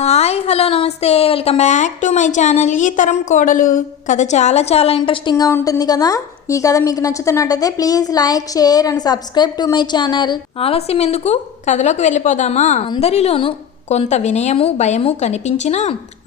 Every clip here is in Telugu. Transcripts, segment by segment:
హాయ్ హలో నమస్తే. Welcome back to my channel ఈ తరం కోడలు. కథ చాలా చాలా ఇంట్రెస్టింగ్గా ఉంటుంది కదా? ఈ కథ మీకు నచ్చుతున్నట్టయితే please like share and subscribe to my channel. ఆలస్యం ఎందుకు? కథలోకి వెళ్ళిపోదామా? అందరిలోనూ కొంత వినయము భయము కనిపించినా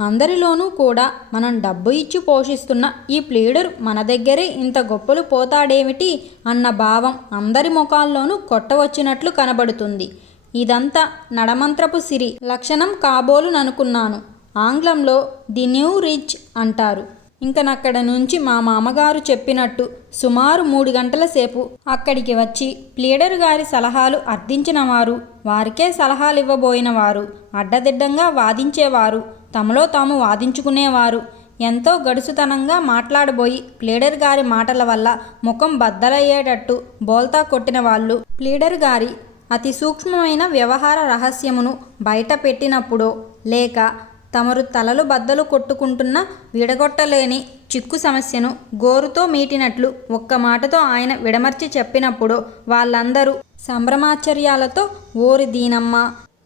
అందరిలోనూ కూడా మనం డబ్బు ఇచ్చి పోషిస్తున్న ఈ ప్లీడర్ మన దగ్గరే ఇంత గొప్పలు పోతాడేమిటి అన్న భావం అందరి ముఖాల్లోనూ కొట్టవచ్చినట్లు కనబడుతుంది. ఇదంతా నడమంత్రపు సిరి లక్షణం కాబోలుననుకున్నాను. ఆంగ్లంలో ది న్యూ రిచ్ అంటారు. ఇంకనక్కడ నుంచి మా మామగారు చెప్పినట్టు సుమారు మూడు గంటల సేపు అక్కడికి వచ్చి ప్లీడర్ గారి సలహాలు అర్థించిన వారు వారికే సలహాలు ఇవ్వబోయిన వారు అడ్డదిడ్డంగా వాదించేవారు తమలో తాము వాదించుకునేవారు. ఎంతో గడుసుతనంగా మాట్లాడబోయి ప్లీడర్ గారి మాటల వల్ల ముఖం బద్దలయ్యేటట్టు బోల్తా కొట్టిన వాళ్ళు ప్లీడర్ గారి అతి సూక్ష్మమైన వ్యవహార రహస్యమును బయట పెట్టినప్పుడో లేక తమరు తలలు బద్దలు కొట్టుకుంటున్న విడగొట్టలేని చిక్కు సమస్యను గోరుతో మీటినట్లు ఒక్క మాటతో ఆయన విడమర్చి చెప్పినప్పుడు వాళ్ళందరూ సంభ్రమాశ్చర్యాలతో ఓరి దీనమ్మ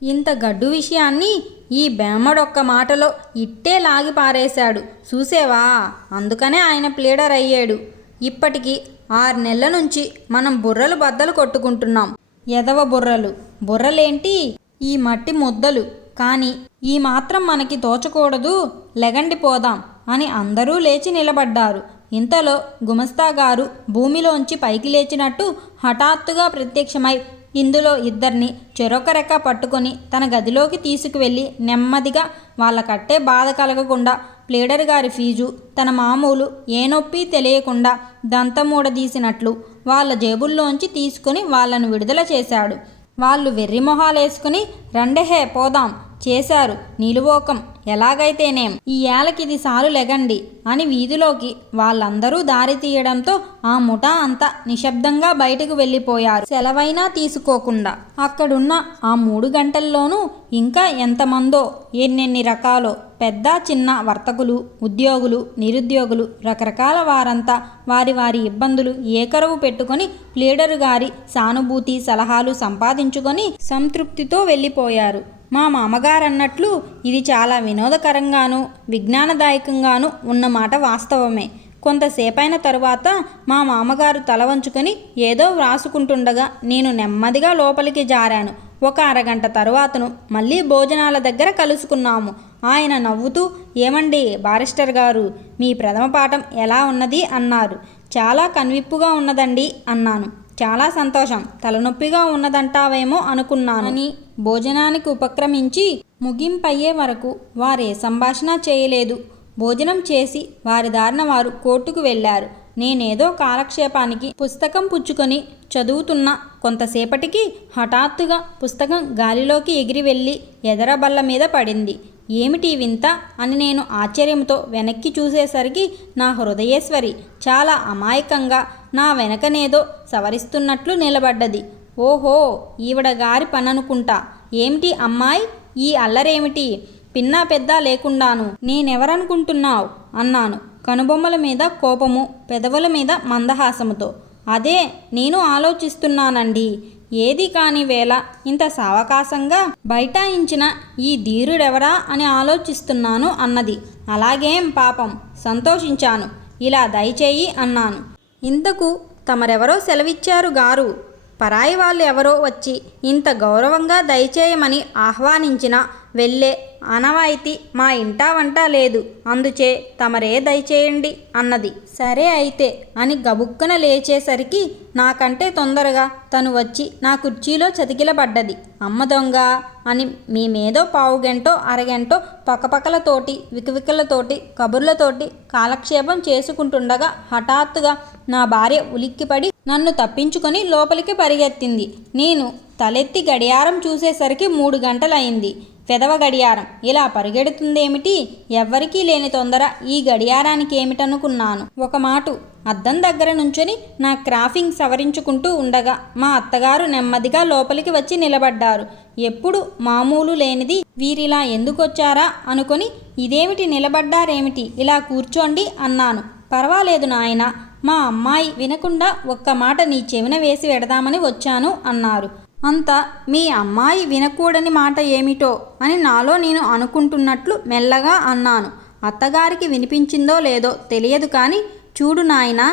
ఇంత గడ్డు విషయాన్ని ఈ బెమ్మడొక్క మాటలో ఇట్టే లాగి పారేశాడు. చూసేవా? అందుకనే ఆయన ప్లీడర్ అయ్యాడు ఇప్పటికీ ఆరు నెలల నుంచి మనం బుర్రలు బద్దలు కొట్టుకుంటున్నాం. ఎదవ బుర్రలు. బుర్రలేంటి? ఈ మట్టి ముద్దలు. కానీ ఈ మాత్రం మనకి తోచకూడదు. లెగండి పోదాం అని అందరూ లేచి నిలబడ్డారు. ఇంతలో గుమస్తా గారు భూమిలోంచి పైకి లేచినట్టు హఠాత్తుగా ప్రత్యక్షమై ఇందులో ఇద్దరిని చెరొక రెక్క పట్టుకొని తన గదిలోకి తీసుకువెళ్ళి నెమ్మదిగా వాళ్ళ కట్టే బాధ కలగకుండా ప్లేడర్ గారి ఫీజు తన మామూలు ఏ నొప్పి తెలియకుండా దంతమూడదీసినట్లు వాళ్ళ జేబుల్లోంచి తీసుకుని వాళ్ళను విడుదల చేశాడు. వాళ్ళు వెర్రి మొహాలేసుకుని రండెహే పోదాం. చేశారు. నిలువోకం. ఎలాగైతేనేం? ఈ ఏలకిది సాలు లెగండి అని వీధిలోకి వాళ్ళందరూ దారి తీయడంతో ఆ ముఠా అంతా నిశ్శబ్దంగా బయటకు వెళ్ళిపోయారు. సెలవైనా తీసుకోకుండా. అక్కడున్న ఆ మూడు గంటల్లోనూ ఇంకా ఎంతమందో ఎన్నెన్ని రకాలో పెద్ద చిన్న వర్తకులు ఉద్యోగులు నిరుద్యోగులు రకరకాల వారంతా వారి వారి ఇబ్బందులు ఏకరవు పెట్టుకొని ప్లీడరు గారి సానుభూతి సలహాలు సంపాదించుకొని సంతృప్తితో వెళ్ళిపోయారు. మా మామగారన్నట్లు ఇది చాలా వినోదకరంగాను విజ్ఞానదాయకంగాను ఉన్నమాట వాస్తవమే. కొంతసేపైన తరువాత మా మామగారు తల వంచుకొని ఏదో వ్రాసుకుంటుండగా నేను నెమ్మదిగా లోపలికి జారాను. ఒక అరగంట తరువాతను మళ్ళీ భోజనాల దగ్గర కలుసుకున్నాము. ఆయన నవ్వుతూ ఏమండి బారిస్టర్ గారు మీ ప్రథమ పాఠం ఎలా ఉన్నది? అన్నారు. చాలా కన్విప్పుగా ఉన్నదండి అన్నాను. చాలా సంతోషం తలనొప్పిగా ఉన్నదంటావేమో అనుకున్నానని భోజనానికి ఉపక్రమించి ముగింపయ్యే వరకు వారే సంభాషణ చేయలేదు. భోజనం చేసి వారి దారిన వారు కోర్టుకు వెళ్ళారు. నేనేదో కాలక్షేపానికి పుస్తకం పుచ్చుకొని చదువుతున్న. కొంతసేపటికి హఠాత్తుగా పుస్తకం గాలిలోకి ఎగిరి వెళ్ళి ఎదరబల్ల మీద పడింది. ఏమిటి వింత అని నేను ఆశ్చర్యంతో వెనక్కి చూసేసరికి నా హృదయేశ్వరి చాలా అమాయకంగా నా వెనకనేదో సవరిస్తున్నట్లు నిలబడ్డది. ఓహో ఈవిడ గారి పననుకుంటా. ఏమిటి అమ్మాయి? ఈ అల్లరేమిటి? పిన్నా పెద్ద లేకుండాను. నేనెవరనుకుంటున్నావు? అన్నాను కనుబొమ్మల మీద కోపము పెదవుల మీద మందహాసముతో. అదే నేను ఆలోచిస్తున్నానండి. ఏది కాని వేళ ఇంత సావకాశంగా బైఠాయించిన ఈ ధీరుడెవరా అని ఆలోచిస్తున్నాను అన్నది. అలాగేం పాపం సంతోషించాను. ఇలా దయచేయి అన్నాను. ఇంతకు తమరెవరో సెలవిచ్చారు గారు? పరాయి వాళ్ళు ఎవరో వచ్చి ఇంత గౌరవంగా దయచేయమని ఆహ్వానించిన వెళ్ళే అనవాయితీ మా ఇంటా వంట లేదు. అందుచే తమరే దయచేయండి అన్నది. సరే అయితే అని గబుక్కున లేచేసరికి నాకంటే తొందరగా తను వచ్చి నా కుర్చీలో చతికిలబడ్డది. అమ్మ దొంగ అని మేమేదో పావుగంటో అరగంటో పక్కపక్కలతోటి వికవికలతోటి కబుర్లతోటి కాలక్షేపం చేసుకుంటుండగా హఠాత్తుగా నా భార్య ఉలిక్కిపడి నన్ను తప్పించుకొని లోపలికి పరిగెత్తింది. నేను తలెత్తి గడియారం చూసేసరికి మూడు గంటలయింది. పెదవ గడియారం. ఇలా పరిగెడుతుందేమిటి? ఎవ్వరికీ లేని తొందర ఈ గడియారానికి ఏమిటనుకున్నాను. ఒక మాటు అద్దం దగ్గర నుంచొని నా క్రాఫింగ్ సవరించుకుంటూ ఉండగా మా అత్తగారు నెమ్మదిగా లోపలికి వచ్చి నిలబడ్డారు. ఎప్పుడు మామూలు లేనిది వీరిలా ఎందుకొచ్చారా అనుకొని ఇదేమిటి నిలబడ్డారేమిటి? ఇలా కూర్చోండి అన్నాను. పర్వాలేదు నాయన. మా అమ్మాయి వినకుండా ఒక్క మాట నీ చెవిన వేసి వెడదామని వచ్చాను అన్నారు. అంత మీ అమ్మాయి వినకూడని మాట ఏమిటో అని నాలో నేను అనుకుంటున్నట్లు మెల్లగా అన్నాను. అత్తగారికి వినిపించిందో లేదో తెలియదు కానీ చూడు నాయన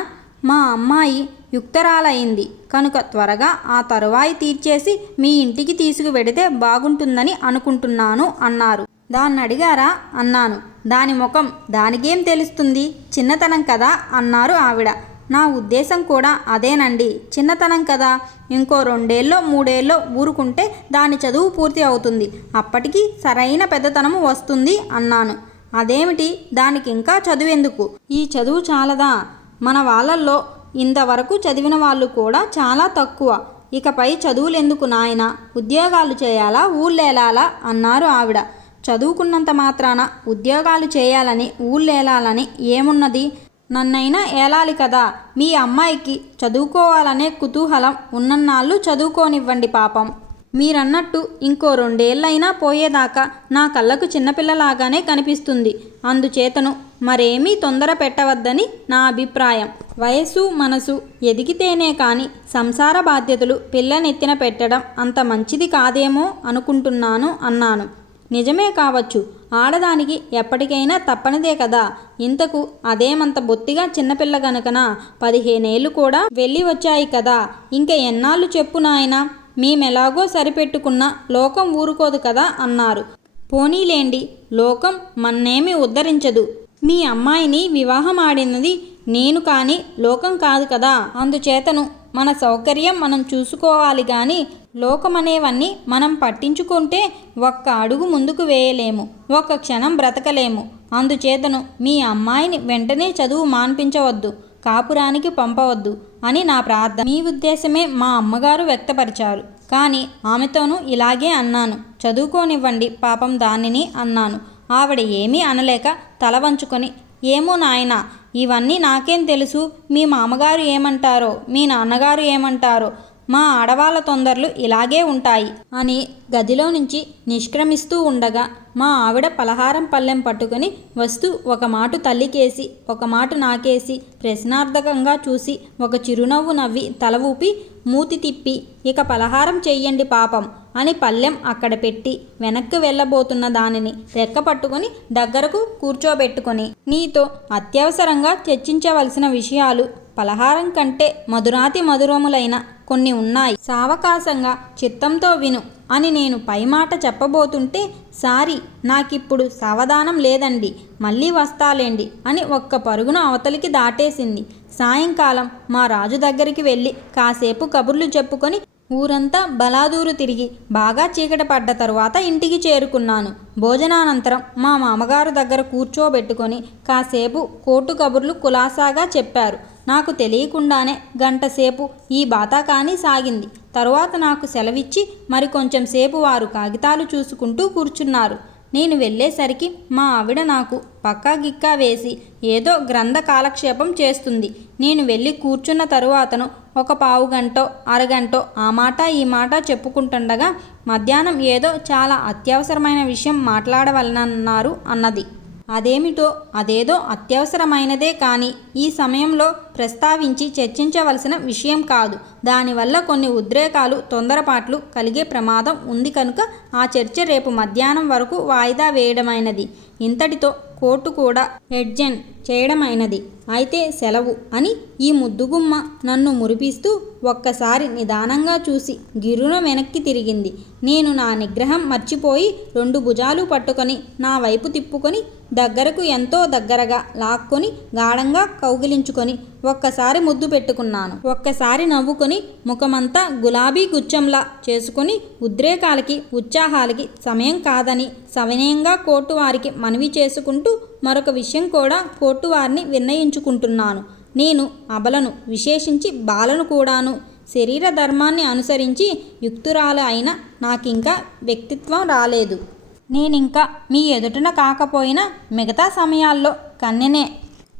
మా అమ్మాయి యుక్తరాలైంది. కనుక త్వరగా ఆ తరువాయి తీర్చేసి మీ ఇంటికి తీసుకువెడితే బాగుంటుందని అనుకుంటున్నాను అన్నారు. దాన్ని అడిగారా అన్నాను. దాని ముఖం దానికేం తెలుస్తుంది? చిన్నతనం కదా? అన్నారు ఆవిడ. నా ఉద్దేశం కూడా అదేనండి. చిన్నతనం కదా? ఇంకో రెండేళ్ళో మూడేళ్ళో ఊరుకుంటే దాని చదువు పూర్తి అవుతుంది. అప్పటికి సరైన పెద్దతనము వస్తుంది అన్నాను. అదేమిటి? దానికి ఇంకా చదువెందుకు? ఈ చదువు చాలదా? మన వాళ్ళల్లో ఇంతవరకు చదివిన వాళ్ళు కూడా చాలా తక్కువ. ఇకపై చదువులెందుకు నాయన? ఉద్యోగాలు చేయాలా? ఊళ్ళేలాలా అన్నారు ఆవిడ. చదువుకున్నంత మాత్రాన ఉద్యోగాలు చేయాలని ఊళ్ళేలాలని ఏమున్నది? నన్నైనా ఏలాలి కదా? మీ అమ్మాయికి చదువుకోవాలనే కుతూహలం ఉన్నన్నాళ్ళు చదువుకోనివ్వండి పాపం. మీరన్నట్టు ఇంకో రెండేళ్ళైనా పోయేదాకా నా కళ్ళకు చిన్నపిల్లలాగానే కనిపిస్తుంది. అందుచేతను మరేమీ తొందర పెట్టవద్దని నా అభిప్రాయం. వయసు మనసు ఎదిగితేనే కాని సంసార బాధ్యతలు పిల్లనెత్తిన పెట్టడం అంత మంచిది కాదేమో అనుకుంటున్నాను అన్నాను. నిజమే కావచ్చు. ఆడదానికి ఎప్పటికైనా తప్పనిదే కదా. ఇంతకు అదేమంత బొత్తిగా చిన్నపిల్ల గనుకన? పదిహేనేళ్ళు కూడా వెళ్ళి వచ్చాయి కదా. ఇంక ఎన్నాళ్ళు చెప్పు నాయనా. మేమెలాగో సరిపెట్టుకున్న లోకం ఊరుకోదు కదా అన్నారు. పోనీలేండి. లోకం మన్నేమి ఉద్ధరించదు. మీ అమ్మాయిని వివాహం ఆడినది నేను కానీ లోకం కాదు కదా. అందుచేతను మన సౌకర్యం మనం చూసుకోవాలి కానీ లోకమనేవన్నీ మనం పట్టించుకుంటే ఒక్క అడుగు ముందుకు వేయలేము ఒక్క క్షణం బ్రతకలేము. అందుచేతను మీ అమ్మాయిని వెంటనే చదువు మాన్పించవద్దు కాపురానికి పంపవద్దు అని నా ప్రార్థన. మీ ఉద్దేశమే మా అమ్మగారు వ్యక్తపరిచారు. కానీ ఆమెతోనూ ఇలాగే అన్నాను. చదువుకోనివ్వండి పాపం దానిని అన్నాను. ఆవిడ ఏమీ అనలేక తల వంచుకొని ఏమో నాయనా ఇవన్నీ నాకేం తెలుసు? మీ మామగారు ఏమంటారో? మీ నాన్నగారు ఏమంటారో? మా ఆడవాళ్ళ తొందరలు ఇలాగే ఉంటాయి అని గదిలో నుంచి నిష్క్రమిస్తూ ఉండగా మా ఆవిడ పలహారం పళ్ళెం పట్టుకొని వస్తూ ఒక మాటు తల్లికేసి ఒక మాటు నాకేసి ప్రశ్నార్థకంగా చూసి ఒక చిరునవ్వు నవ్వి తల ఊపి మూతి తిప్పి ఇక పలహారం చెయ్యండి పాపం అని పల్లెం అక్కడ పెట్టి వెనక్కి వెళ్ళబోతున్న దానిని రెక్క పట్టుకుని దగ్గరకు కూర్చోబెట్టుకొని నీతో అత్యవసరంగా చర్చించవలసిన విషయాలు పలహారం కంటే మధురాతి మధురములైన కొన్ని ఉన్నాయి. సావకాశంగా చిత్తంతో విను అని నేను పైమాట చెప్పబోతుంటే సారీ నాకిప్పుడు సావధానం లేదండి మళ్ళీ వస్తాలేండి అని ఒక్క పరుగున అవతలికి దాటేసింది. సాయంకాలం మా రాజు దగ్గరికి వెళ్ళి కాసేపు కబుర్లు చెప్పుకొని ఊరంతా బలాదూరు తిరిగి బాగా చీకట పడ్డ తరువాత ఇంటికి చేరుకున్నాను. భోజనానంతరం మా మామగారు దగ్గర కూర్చోబెట్టుకొని కాసేపు కోటు కబుర్లు కులాసాగా చెప్పారు. నాకు తెలియకుండానే గంటసేపు ఈ బాతాకాని సాగింది. తరువాత నాకు సెలవిచ్చి మరి కొంచెం సేపు వారు కాగితాలు చూసుకుంటూ కూర్చున్నారు. నేను వెళ్ళేసరికి మా ఆవిడ నాకు పక్కా గిక్కా వేసి ఏదో గ్రంథ కాలక్షేపం చేస్తుంది. నేను వెళ్ళి కూర్చున్న తరువాతను ఒక పావు గంటో అరగంటో ఆ మాట ఈ మాట చెప్పుకుంటుండగా మధ్యాహ్నం ఏదో చాలా అత్యవసరమైన విషయం మాట్లాడవలనన్నారు అన్నది. అదేమిటో అదేదో అత్యవసరమైనదే కానీ ఈ సమయంలో ప్రస్తావించి చర్చించవలసిన విషయం కాదు. దానివల్ల కొన్ని ఉద్రేకాలు తొందరపాట్లు కలిగే ప్రమాదం ఉంది కనుక ఆ చర్చ రేపు మధ్యాహ్నం వరకు వాయిదా వేయడమైనది. ఇంతటితో కోర్టు కూడా ఎడ్జన్ చేయడమైనది. అయితే సెలవు అని ఈ ముద్దుగుమ్మ నన్ను మురిపిస్తూ ఒక్కసారి నిదానంగా చూసి గిరున వెనక్కి తిరిగింది. నేను నా నిగ్రహం మర్చిపోయి రెండు భుజాలు పట్టుకొని నా వైపు తిప్పుకొని దగ్గరకు ఎంతో దగ్గరగా లాక్కొని గాఢంగా కౌగిలించుకొని ఒక్కసారి ముద్దు పెట్టుకున్నాను. ఒక్కసారి నవ్వుకొని ముఖమంతా గులాబీ గుచ్చంలా చేసుకుని ఉద్రేకాలకి ఉత్సాహాలకి సమయం కాదని సవినయంగా కోర్టు వారికి మనవి చేసుకుంటూ మరొక విషయం కూడా కోర్టు వారిని విన్నయించుకుంటున్నాను నేను అబలను విశేషించి బాలను కూడాను. శరీర ధర్మాన్ని అనుసరించి యుక్తురాలు అయిన నాకింకా వ్యక్తిత్వం రాలేదు. నేనింకా మీ ఎదుటన కాకపోయినా మిగతా సమయాల్లో కన్నెనే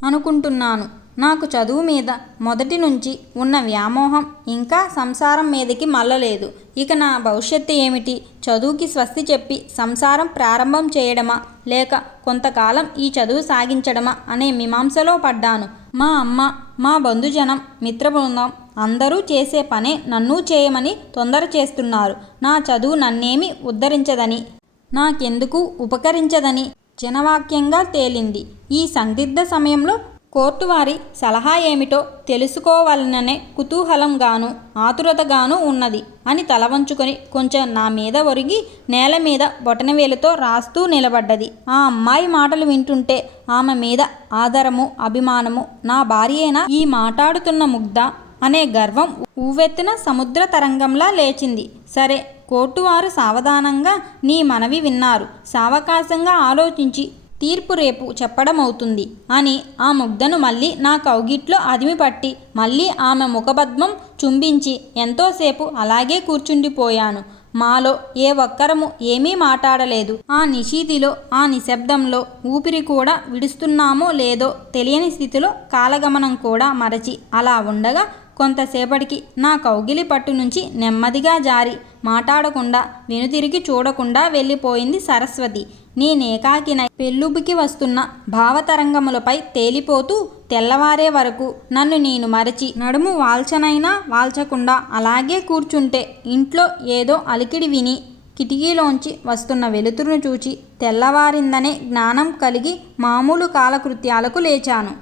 అనుకుంటున్నాను. నాకు చదువు మీద మొదటి నుంచి ఉన్న వ్యామోహం ఇంకా సంసారం మీదకి మళ్ళలేదు. ఇక నా భవిష్యత్తు ఏమిటి? చదువుకి స్వస్తి చెప్పి సంసారం ప్రారంభం చేయడమా? లేక కొంతకాలం ఈ చదువు సాగించడమా? అనే మీమాంసలో పడ్డాను. మా అమ్మ మా బంధుజనం మిత్రబృందం అందరూ చేసే పనే నన్ను చేయమని తొందర చేస్తున్నారు. నా చదువు నన్నేమి ఉద్ధరించదని నాకెందుకు ఉపకరించదని చినవాక్యంగా తేలింది. ఈ సందిగ్ధ సమయంలో కోర్టు వారి సలహా ఏమిటో తెలుసుకోవాలననే కుతూహలంగాను ఆతురతగాను ఉన్నది అని తల వంచుకొని కొంచెం నా మీద ఒరిగి నేల మీద బొటనవేలుతో రాస్తూ నిలబడ్డది. ఆ అమ్మాయి మాటలు వింటుంటే ఆమె మీద ఆదరము అభిమానము నా భార్యేనా? ఈ మాట్లాడుతున్న ముగ్ధ అనే గర్వం ఊవెత్తిన సముద్ర తరంగంలా లేచింది. సరే కోర్టువారు సావధానంగా నీ మనవి విన్నారు. సావకాశంగా ఆలోచించి తీర్పు రేపు చెప్పడమవుతుంది అని ఆ ముగ్ధను మళ్ళీ నా కౌగిట్లో అదిమిపట్టి మళ్ళీ ఆమె ముఖపద్మం చుంబించి ఎంతోసేపు అలాగే కూర్చుండిపోయాను. మాలో ఏ ఒక్కరము ఏమీ మాట్లాడలేదు. ఆ నిశీతిలో ఆ నిశ్శబ్దంలో ఊపిరి కూడా విడుస్తున్నామో లేదో తెలియని స్థితిలో కాలగమనం కూడా మరచి అలా ఉండగా కొంతసేపటికి నా కౌగిలి పట్టు నుంచి నెమ్మదిగా జారి మాట్లాడకుండా వెనుతిరిగి చూడకుండా వెళ్ళిపోయింది సరస్వతి. నేనేకాకిన పెళ్ళుబికి వస్తున్న భావతరంగములపై తేలిపోతూ తెల్లవారే వరకు నన్ను నేను మరచి నడుము వాల్చనైనా వాల్చకుండా అలాగే కూర్చుంటే ఇంట్లో ఏదో అలికిడి విని కిటికీలోంచి వస్తున్న వెలుతురును చూచి తెల్లవారిందనే జ్ఞానం కలిగి మామూలు కాలకృత్యాలకు లేచాను.